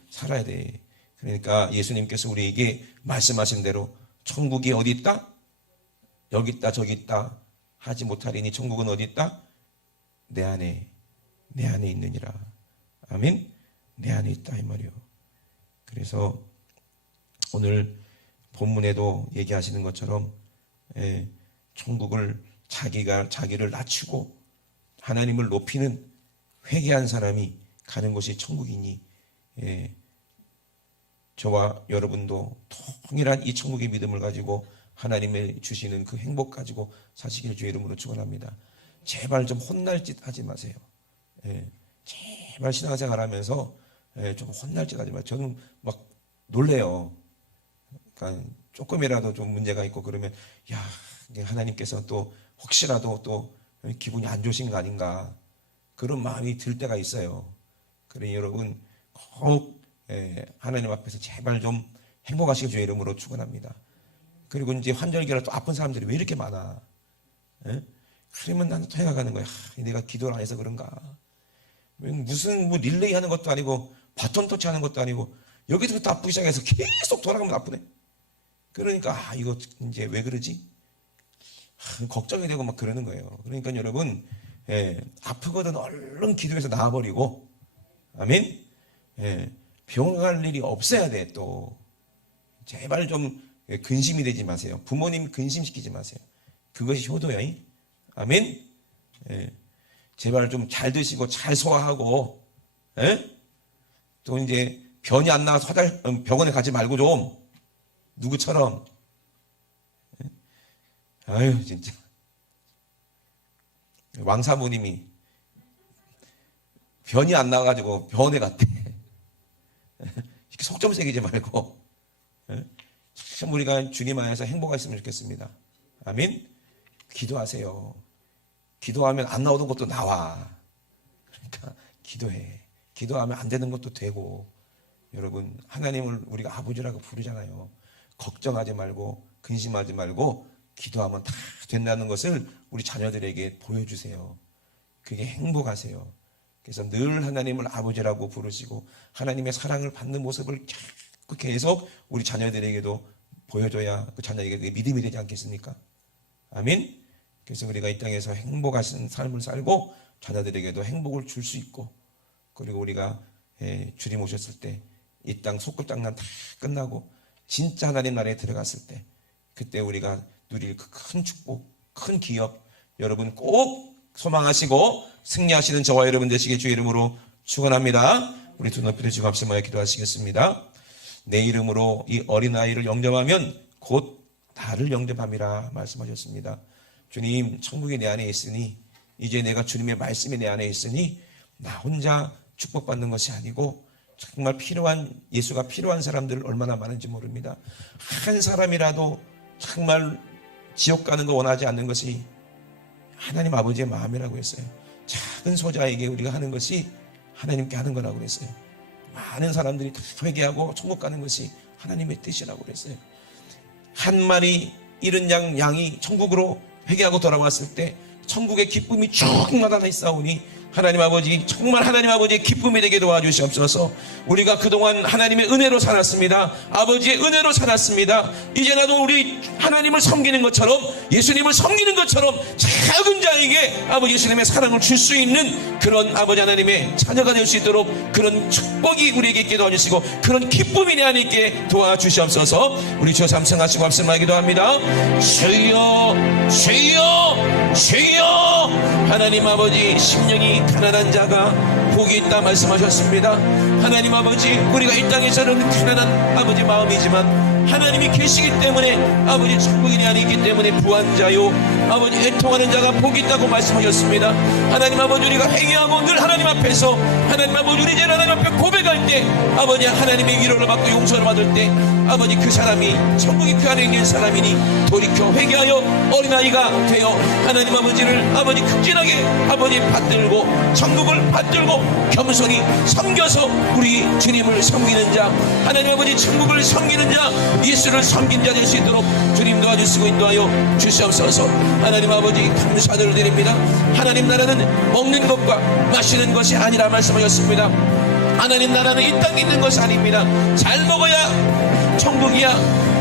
살아야 돼. 그러니까 예수님께서 우리에게 말씀하신 대로 천국이 어디 있다? 여기 있다 저기 있다 하지 못하리니 천국은 어디 있다? 내 안에 있느니라. 아멘. 내 안에 있다 이 말이요. 그래서 오늘 본문에도 얘기하시는 것처럼 천국을 자기를 낮추고 하나님을 높이는 회개한 사람이 가는 곳이 천국이니 저와 여러분도 동일한 이 천국의 믿음을 가지고 하나님의 주시는 그 행복 가지고 사시길 주의 이름으로 축원합니다. 제발 좀 혼날 짓 하지 마세요. 예, 제발 신앙생활 하면서 좀 혼날 짓 하지 마세요. 저는 막 놀래요. 그러니까 조금이라도 좀 문제가 있고 그러면 야, 하나님께서 또 혹시라도 또 기분이 안 좋으신 거 아닌가 그런 마음이 들 때가 있어요. 그러니 여러분 꼭 하나님 앞에서 제발 좀 행복하시길 주의 이름으로 축원합니다. 그리고 이제 환절기라 또 아픈 사람들이 왜 이렇게 많아? 예? 그러면 나는 또 생각하는 거야. 내가 기도를 안 해서 그런가? 무슨 뭐 릴레이 하는 것도 아니고 바톤 터치 하는 것도 아니고 여기서부터 아프기 시작해서 계속 돌아가면 아프네. 그러니까 이거 이제 왜 그러지? 걱정이 되고 막 그러는 거예요. 그러니까 여러분 아프거든 얼른 기도해서 나아버리고 아멘. 병원 갈 일이 없어야 돼. 또 제발 좀 근심이 되지 마세요. 부모님 근심시키지 마세요. 그것이 효도야. 아멘. 제발 좀 잘 드시고 잘 소화하고 또 이제 변이 안 나와서 병원에 가지 말고 좀 누구처럼 아유 진짜 왕사모님이 변이 안 나와가지고 병원에 갔대. 이렇게 속 좀 새기지 말고 참 우리가 주님 안에서 행복했으면 좋겠습니다. 아멘. 기도하세요. 기도하면 안 나오는 것도 나와. 그러니까 기도해. 기도하면 안 되는 것도 되고. 여러분 하나님을 우리가 아버지라고 부르잖아요. 걱정하지 말고 근심하지 말고 기도하면 다 된다는 것을 우리 자녀들에게 보여주세요. 그게 행복하세요. 그래서 늘 하나님을 아버지라고 부르시고 하나님의 사랑을 받는 모습을 자꾸 계속 우리 자녀들에게도 보여줘야 그 자녀에게 그게 믿음이 되지 않겠습니까? 아멘. 그래서 우리가 이 땅에서 행복하신 삶을 살고 자녀들에게도 행복을 줄 수 있고 그리고 우리가 주님 오셨을 때 이 땅 속꿉장난 다 끝나고 진짜 하나님 나라에 들어갔을 때 그때 우리가 누릴 그 큰 축복, 큰 기업 여러분 꼭 소망하시고 승리하시는 저와 여러분 되시길 주의 이름으로 축원합니다. 우리 두 높이 들고 합심 모여 기도하시겠습니다. 내 이름으로 이 어린아이를 영접하면 곧 나를 영접함이라 말씀하셨습니다. 주님 천국이 내 안에 있으니 이제 내가 주님의 말씀이 내 안에 있으니 나 혼자 축복받는 것이 아니고 정말 예수가 필요한 사람들 얼마나 많은지 모릅니다. 한 사람이라도 정말 지옥 가는 거 원하지 않는 것이 하나님 아버지의 마음이라고 했어요. 작은 소자에게 우리가 하는 것이 하나님께 하는 거라고 그랬어요. 많은 사람들이 다 회개하고 천국 가는 것이 하나님의 뜻이라고 그랬어요. 한 마리 잃은 양이 천국으로 회개하고 돌아왔을 때 천국의 기쁨이 쭉 나타나 있사오니 하나님 아버지 정말 하나님 아버지의 기쁨이 되게 도와주시옵소서. 우리가 그동안 하나님의 은혜로 살았습니다. 아버지의 은혜로 살았습니다. 이제 나도 우리 하나님을 섬기는 것처럼 예수님을 섬기는 것처럼 작은 자에게 아버지 예수님의 사랑을 줄 수 있는 그런 아버지 하나님의 자녀가 될 수 있도록 그런 축복이 우리에게 있게 도와주시고 그런 기쁨이 내 안에 있게 도와주시옵소서. 우리 주여 삼성하시고 합심하기도 합니다. 주여 주여 주여. 하나님 아버지 심령이 가난한 자가 복이 있다 말씀하셨습니다. 하나님 아버지 우리가 이 땅에서는 가난한 아버지 마음이지만 하나님이 계시기 때문에 아버지 천국이 내 안에 있기 때문에 부한 자요 아버지 애통하는 자가 복이 있다고 말씀하셨습니다. 하나님 아버지 우리가 회개하고 늘 하나님 앞에서 하나님 아버지 우리 이제 하나님 앞에 고백할 때 아버지 하나님의 위로를 받고 용서를 받을 때 아버지 그 사람이 천국이 그 안에 있는 사람이니 돌이켜 회개하여 어린아이가 되어 하나님 아버지를 아버지 극진하게 아버지 받들고 천국을 받들고 겸손히 섬겨서 우리 주님을 섬기는 자 하나님 아버지 천국을 섬기는 자 예수를 섬긴 자 될 수 있도록 주님 도와주시고 인도하여 주시옵소서. 하나님 아버지 감사를 드립니다. 하나님 나라는 먹는 것과 마시는 것이 아니라 말씀하셨습니다. 하나님 나라는 이 땅에 있는 것이 아닙니다. 잘 먹어야 천국이야.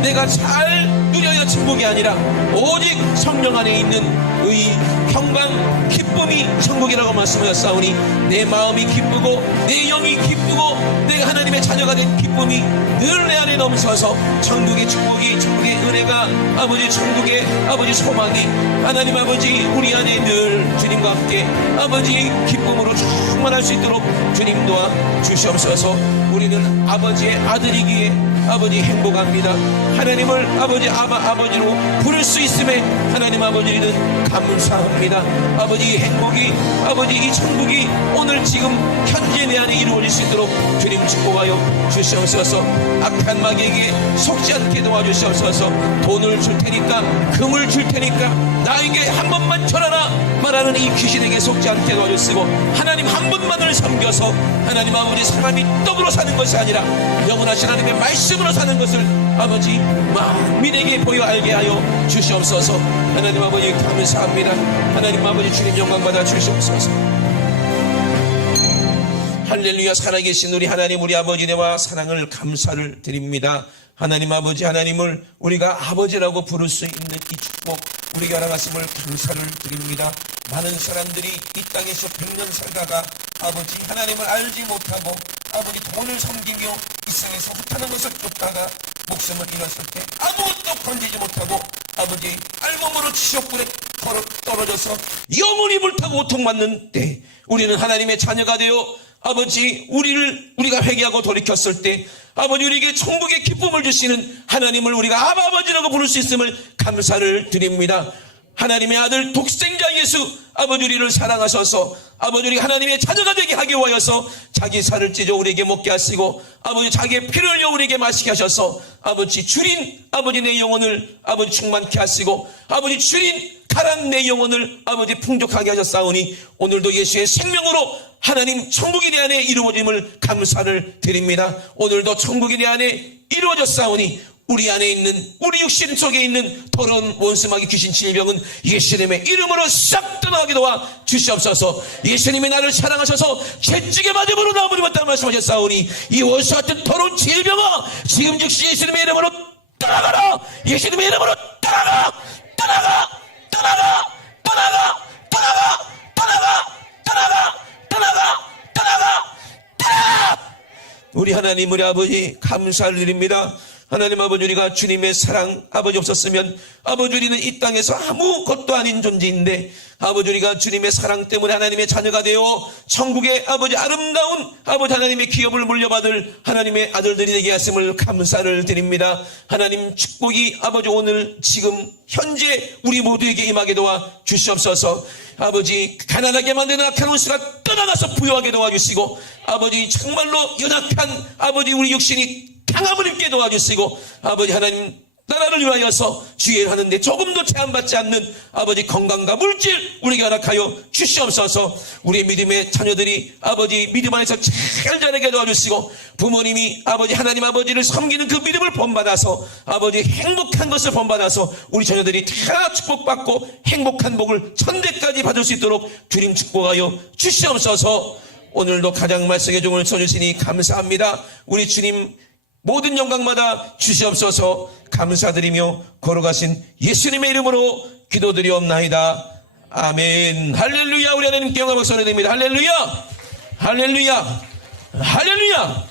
내가 잘 누려야 천국이 아니라 오직 성령 안에 있는 의, 평강, 기쁨이 천국이라고 말씀하셨사오니 내 마음이 기쁘고 내 영이 기쁘고 내가 하나님의 자녀가 된 기쁨이 늘 내 안에 넘쳐서 천국의 축복이 천국의 은혜가 아버지 천국의 아버지 소망이 하나님 아버지 우리 안에 늘 주님과 함께 아버지 기쁨으로 충만할 수 있도록 주님 도와 주시옵소서. 우리는 아버지의 아들이기에 아버지 행복합니다. 하나님을 아버지로 부를 수 있음에 하나님 아버지는 감사합니다. 아버지 이 행복이 이 천국이 오늘 지금 현재 내 안에 이루어질 수 있도록 주님 축복하여 주시옵소서. 악한 마귀에게 속지 않게 도와주시옵소서. 돈을 줄 테니까, 금을 줄 테니까 나에게 한 번만 전하라 말하는 이 귀신에게 속지 않게 도와주시고, 하나님 한 분만을 섬겨서 하나님 아버지 사람이 떡으로 사는 것이 아니라 영원하신 하나님의 말씀으로 사는 것을 아버지 만민에게 보여 알게 하여 주시옵소서. 하나님 아버지 감사합니다. 하나님 아버지 주님 영광 받아 주시옵소서. 할렐루야. 살아계신 우리 하나님, 우리 아버지 대와 사랑을 감사를 드립니다. 하나님 아버지, 하나님을 우리가 아버지라고 부를 수 있는 이 축복, 우리가 알아갔음을 감사를 드립니다. 많은 사람들이 이 땅에서 100년 살다가 아버지 하나님을 알지 못하고 아버지 돈을 섬기며 이 세상에서 헛하는 것을 쫓다가 목숨을 잃었을 때 아무것도 건지지 못하고 아버지 알몸으로 지옥불에 떨어져서 영원히 불타고 고통받는 때, 우리는 하나님의 자녀가 되어 아버지 우리가 회개하고 돌이켰을 때 아버지 우리에게 천국의 기쁨을 주시는 하나님을 우리가 아버지라고 부를 수 있음을 감사를 드립니다. 하나님의 아들 독생자 예수 아버지 우리를 사랑하셔서 아버지 우리가 하나님의 자녀가 되게 하기 위하여서 자기 살을 찢어 우리에게 먹게 하시고 아버지 자기의 피를 흘려 우리에게 마시게 하셔서 아버지 주린 아버지 내 영혼을 아버지 충만케 하시고 아버지 주린 가란 내 영혼을 아버지 풍족하게 하셨사오니 오늘도 예수의 생명으로 하나님 천국이 내 안에 이루어짐을 감사를 드립니다. 오늘도 천국이 내 안에 이루어졌사오니 우리 안에 있는 우리 육신 속에 있는 더러운 원수마귀 귀신 질병은 예수님의 이름으로 싹 떠나게 도와 주시옵소서. 예수님이 나를 사랑하셔서 채찍에 맞음으로 나무를 받다는 말씀하셨사오니 이 원수 같은 더러운 질병아 지금 즉시 예수님의 이름으로 떠나가라. 예수님의 이름으로 떠나가. 우리 하나님 우리 아버지 감사를 드립니다. 하나님 아버지 우리가 주님의 사랑 아버지 없었으면 아버지 우리는 이 땅에서 아무것도 아닌 존재인데 아버지 우리가 주님의 사랑 때문에 하나님의 자녀가 되어 천국의 아버지 아름다운 아버지 하나님의 기업을 물려받을 하나님의 아들들이 되게 하심을 감사를 드립니다. 하나님 축복이 아버지 오늘 지금 현재 우리 모두에게 임하게 도와 주시옵소서. 아버지 가난하게 만드는 악한 원수가 떠나가서 부유하게 도와주시고 아버지 정말로 연약한 아버지 우리 육신이 강함을 입게 도와주시고 아버지 하나님 나라를 위하여서 주의를 하는데 조금도 제한받지 않는 아버지 건강과 물질 우리에게 허락하여 주시옵소서. 우리 믿음의 자녀들이 아버지 믿음 안에서 잘 자라게 도와주시고 부모님이 아버지 하나님 아버지를 섬기는 그 믿음을 본받아서 아버지 행복한 것을 본받아서 우리 자녀들이 다 축복받고 행복한 복을 천대까지 받을 수 있도록 주님 축복하여 주시옵소서. 오늘도 가장 말씀의 종을 써주시니 감사합니다. 우리 주님 모든 영광마다 주시옵소서. 감사드리며 걸어가신 예수님의 이름으로 기도드리옵나이다. 아멘. 할렐루야. 우리 하나님께 영광 박수 드립니다. 할렐루야. 할렐루야. 할렐루야.